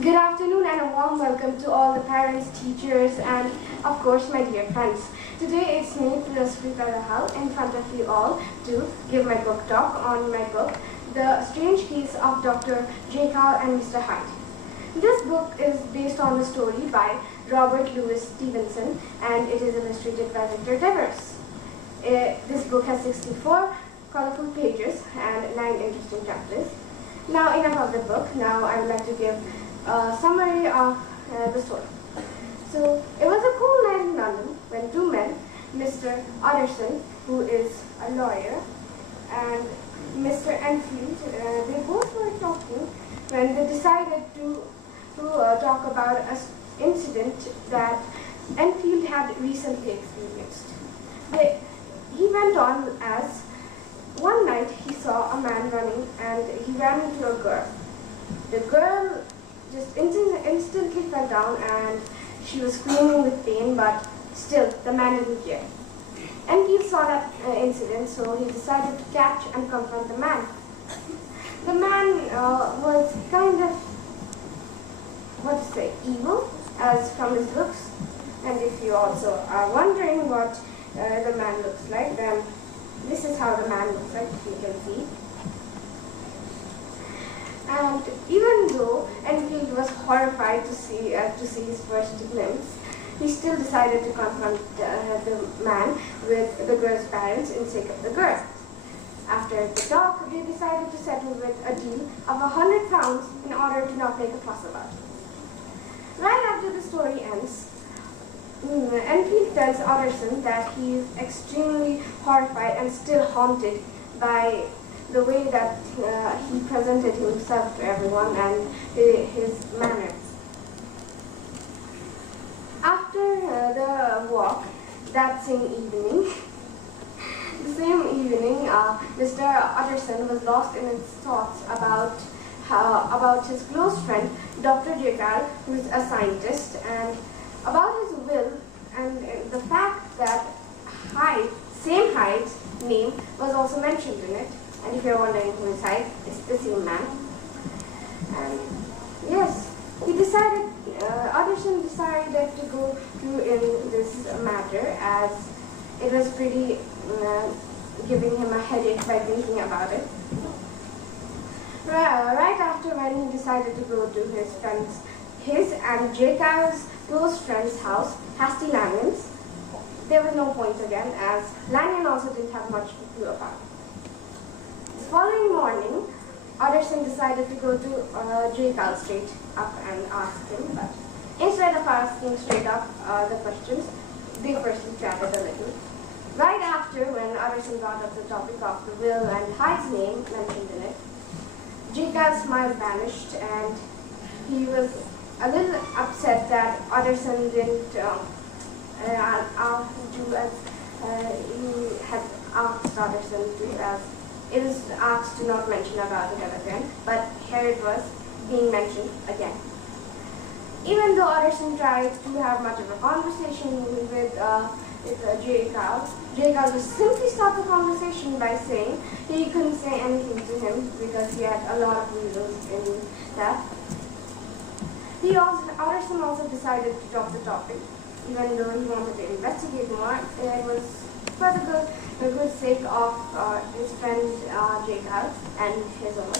Good afternoon and a warm welcome to all the parents, teachers and of course my dear friends. Today it's me, Priyasrita Rahal, in front of you all to give my book talk on my book, The Strange Case of Dr. Jekyll and Mr. Hyde. This book is based on the story by Robert Louis Stevenson and it is illustrated by Victor Devers. This book has 64 colorful pages and 9 interesting chapters. Now enough of the book, now I would like to give a summary of the story. So, it was a cool night in London when two men, Mr. Utterson, who is a lawyer, and Mr. Enfield, they both were talking when they decided to talk about an incident that Enfield had recently experienced. He went on as one night he saw a man running and he ran into a girl. The girl just instantly fell down and she was screaming with pain, but still the man didn't care. Enfield saw that incident, so he decided to catch and confront the man. The man was kind of, evil as from his looks. And if you also are wondering what the man looks like, then this is how the man looks like, you can see. And even though Enfield was horrified to see his first glimpse, he still decided to confront the man with the girl's parents in sake of the girl. After the talk, they decided to settle with a deal of £100 in order to not make a fuss about it. Right after the story ends, Enfield tells Utterson that he is extremely horrified and still haunted by the way that he presented himself to everyone and his manners. After the walk that same evening, Mr. Utterson was lost in his thoughts about his close friend, Dr. Jekyll, who is a scientist, and about his will and the fact that same Hyde's name was also mentioned in it. And if you're wondering who is Hyde, it's the same man. And yes, Utterson decided to go through in this matter as it was pretty giving him a headache by thinking about it. Right after when he decided to go to his and Jekyll's close friend's house, Hasty Lanyon's, there was no point again as Lanyon also didn't have much to do about it. The following morning, Utterson decided to go to Jekyll straight up and ask him, but instead of asking straight up the questions, they firstly chatted a little. Right after, when Utterson brought up the topic of the will and Hyde's name mentioned in it, Jekyl's smile vanished and he was a little upset that Utterson didn't do as he had asked Utterson to, as it was asked to not mention about it ever again, but here it was being mentioned again. Even though Utterson tried to have much of a conversation with Jekyll just simply stopped the conversation by saying he couldn't say anything to him because he had a lot of reasons in that. Utterson also decided to drop the topic, even though he wanted to investigate more. It was for the good sake of his friend Jekyll and his own.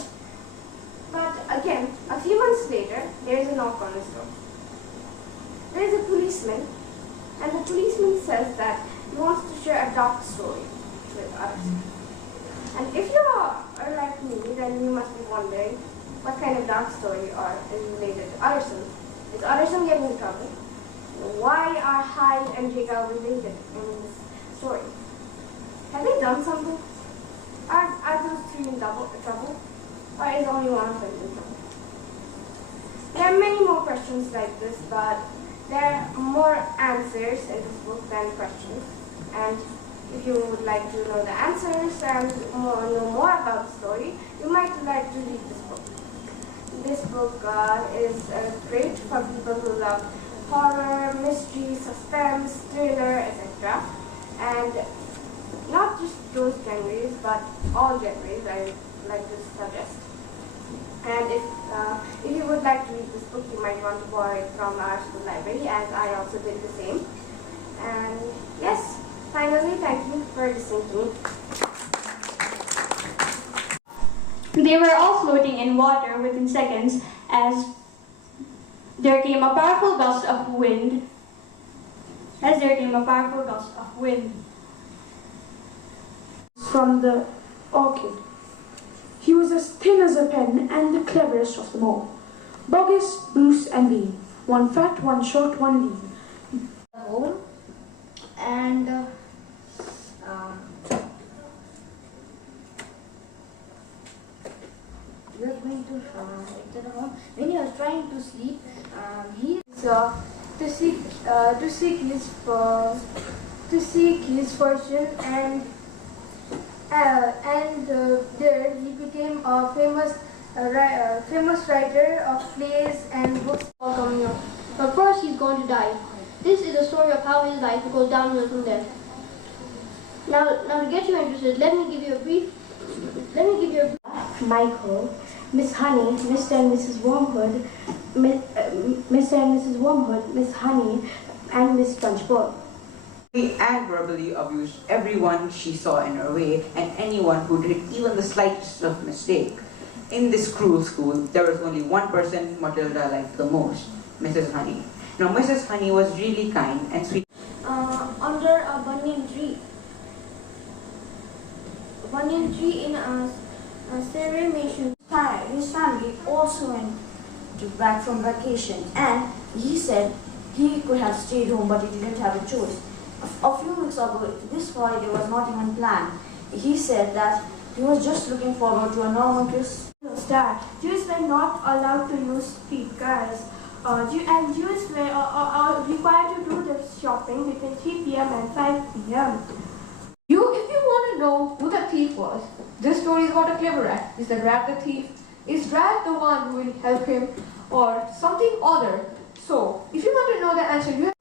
But again, a few months later, there is a knock on his door. There is a policeman, and the policeman says that he wants to share a dark story with Utterson. And if you are like me, then you must be wondering what kind of dark story is related to Utterson. Is Utterson getting in trouble? Why are Hyde and Jekyll related in this story? Have they done something? Are those three in trouble? Or is only one of them in trouble? There are many more questions like this, but there are more answers in this book than questions. And if you would like to know the answers and know more about the story, you might like to read this book. This book is great for people who love horror, mystery, suspense, thriller, etc. And not just those genres, but all genres I would like to suggest. And if you would like to read this book, you might want to borrow it from our school library, as I also did the same. And yes, finally, thank you for listening to me. They were all floating in water within seconds as there came a powerful gust of wind. From the orchid. He was as thin as a pen and the cleverest of them all. Bogus, Bruce, and Bean. One fat, one short, one lean. And we were going to enter the home. When he was trying to sleep, he To seek his fortune, and there he became a famous writer of plays and books. Coming up. But first he's going to die. This is the story of how his life goes downhill from there. Now to get you interested, let me give you a brief. Michael, Miss Honey, Mr. and Mrs. Wormwood, Mr. and Mrs. Wormwood, Miss Honey, and Miss Trunchbull. And verbally abused everyone she saw in her way and anyone who did even the slightest of mistake. In this cruel school, there was only one person Matilda liked the most, Mrs. Honey. Now, Mrs. Honey was really kind and sweet. Under a banyan tree. Banyan tree in a Surrey nation. his family also went back from vacation, and he said he could have stayed home, but he didn't have a choice. A few weeks ago, this holiday was not even planned. He said that he was just looking forward to a normal Christmas. That Jews were not allowed to use streetcars, and Jews were required to do their shopping between 3 p.m. and 5 p.m. If you want to know who the thief was, this story is about a clever rat. Is the rat the thief? Is rat the one who will help him, or something other? So, if you want to know the answer, you have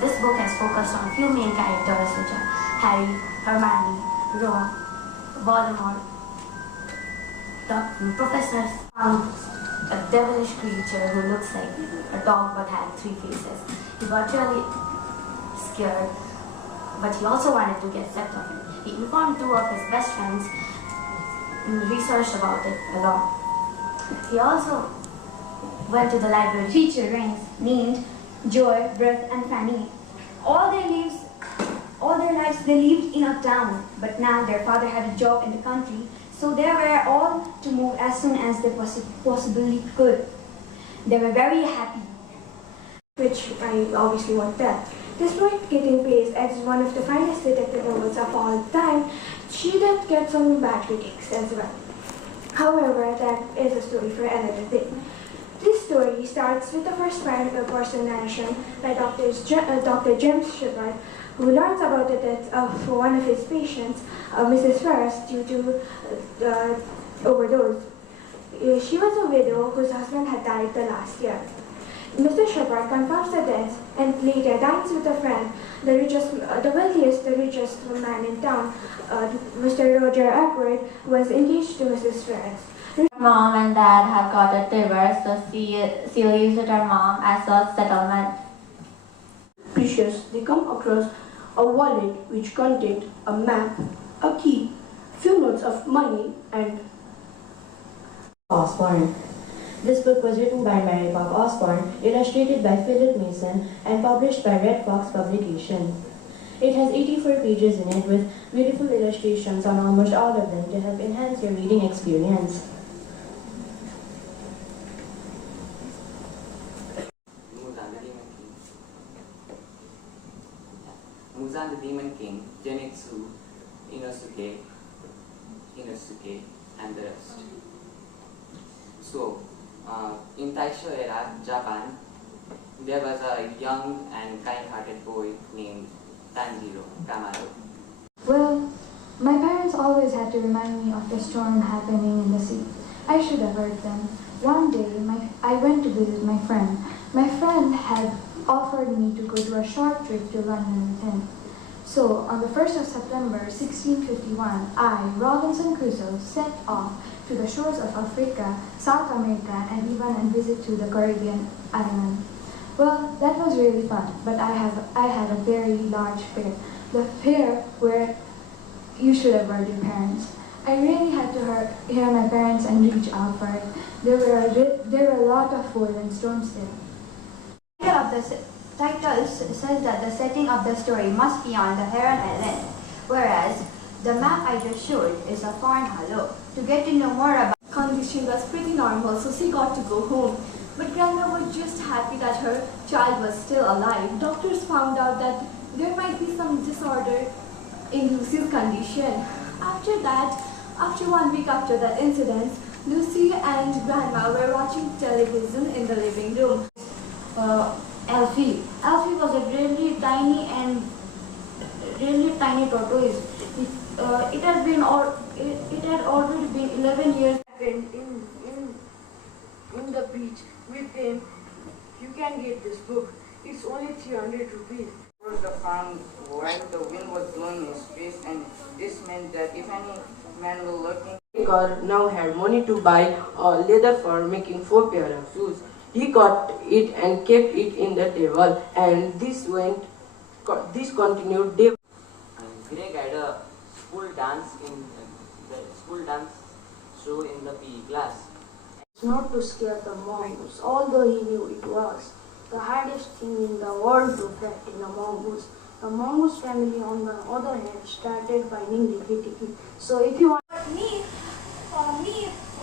This book has focused on few main characters which are Harry, Hermione, Ron, Voldemort. The professor found a devilish creature who looks like a dog but had 3 faces. He got really scared, but he also wanted to get set on him. He informed 2 of his best friends and researched about it a lot. He also went to the library. Feature rings named Joy, Ruth, and Fanny. All their lives they lived in a town, but now their father had a job in the country, so they were all to move as soon as they possibly could. They were very happy. Which I obviously want that. Despite getting praised as one of the finest detective novels of all time, she did get some bad critics as well. However, that is a story for another day. This story starts with the first person narration by Dr. James Shepard, who learns about the death of one of his patients, Mrs. Ferris, due to overdose. She was a widow whose husband had died the last year. Mr. Shepard confirms the death and later dines with a friend, the richest man in town. Mr. Roger Ackroyd was engaged to Mrs. Ferris. Mom and Dad have got a divorce, so she lives with her mom as a settlement. Precious, they come across a wallet which contained a map, a key, few notes of money, and Osborne. This book was written by Mary Bob Osborne, illustrated by Philip Mason, and published by Red Fox Publication. It has 84 pages in it with beautiful illustrations on almost all of them to help enhance your reading experience. Muzan the Demon King, Zenitsu, Inosuke, and the rest. So, in Taisho era, Japan, there was a young and kind-hearted boy named Tanjiro Kamado. Well, my parents always had to remind me of the storm happening in the sea. I should have heard them. One day, I went to visit my friend. My friend had offered me to go to a short trip to London with him. So, on the 1st of September 1651, I, Robinson Crusoe, set off to the shores of Africa, South America, and even a visit to the Caribbean island. Well, that was really fun, but I had a very large fear. The fear where you should have heard your parents. I really had to hear my parents and reach out for it. There were a lot of wood and storms there. Title says that the setting of the story must be on the Heron Island, whereas the map I just showed is a Farn Hollow. To get to know more about condition was pretty normal, so she got to go home. But Grandma was just happy that her child was still alive. Doctors found out that there might be some disorder in Lucy's condition. After 1 week after that incident, Lucy and Grandma were watching television in the living room. Alfie. Alfie was a really tiny tortoise. It had already been 11 years. In the beach with them. You can get this book. It's only 300 rupees. Across the farm while the wind was blowing his face, and this meant that if any man were lurking, Maker now had money to buy leather for making 4 pair of shoes. He got it and kept it in the table, and this continued day. Greg had a school dance show in the PE class. Not to scare the mongoose, although he knew it was the hardest thing in the world to frighten a mongoose. The mongoose family, on the other hand, started finding difficulty. So if you want...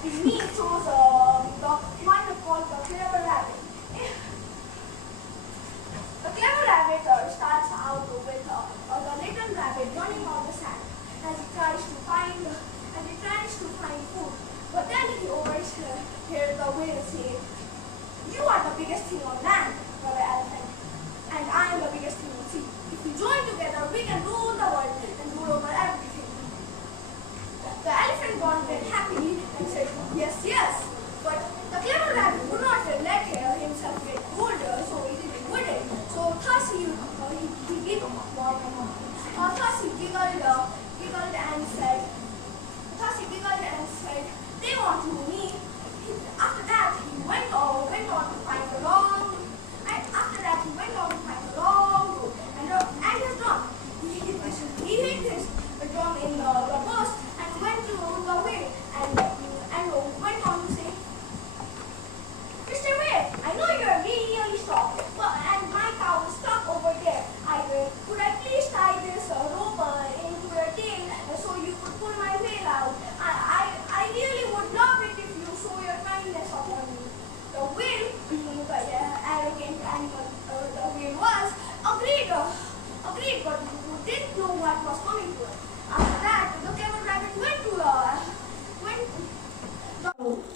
Me chose the one called the clever rabbit. The clever rabbit starts out with the little rabbit running on the sand as he tries to find food. But then he overhears the whale say, "You are the biggest thing on land, Brother Elephant, and I am the biggest thing on sea. If we join together, we can rule the world and rule over everything." The elephant got very happy and said, yes. But the clever rabbit would not let himself get fooled so easily, would it? So thus he giggled and said, "They want to me." After that, he went on to find a long road and his drum. He hit his drum in the bush and went to the whale and went on to say, "Mr. Whale, I know you're really strong, and my cow is stuck over there. Could I please tie this rope into your tail so you could pull my whale out? I really would love it if you show your kindness upon me." The whale, being the arrogant animal the whale was, agreed, but didn't know what was coming to it. After that, the clever rabbit went to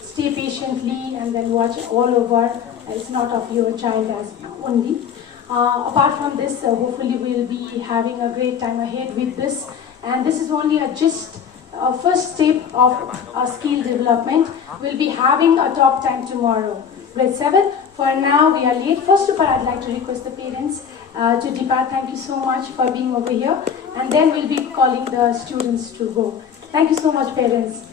Stay patiently and then watch all over. It's not of your child as only. Apart from this, hopefully we'll be having a great time ahead with this. And this is only just a first step of skill development. We'll be having a top time tomorrow. Grade 7. For now, we are late. First of all, I'd like to request the parents to depart. Thank you so much for being over here. And then we'll be calling the students to go. Thank you so much, parents.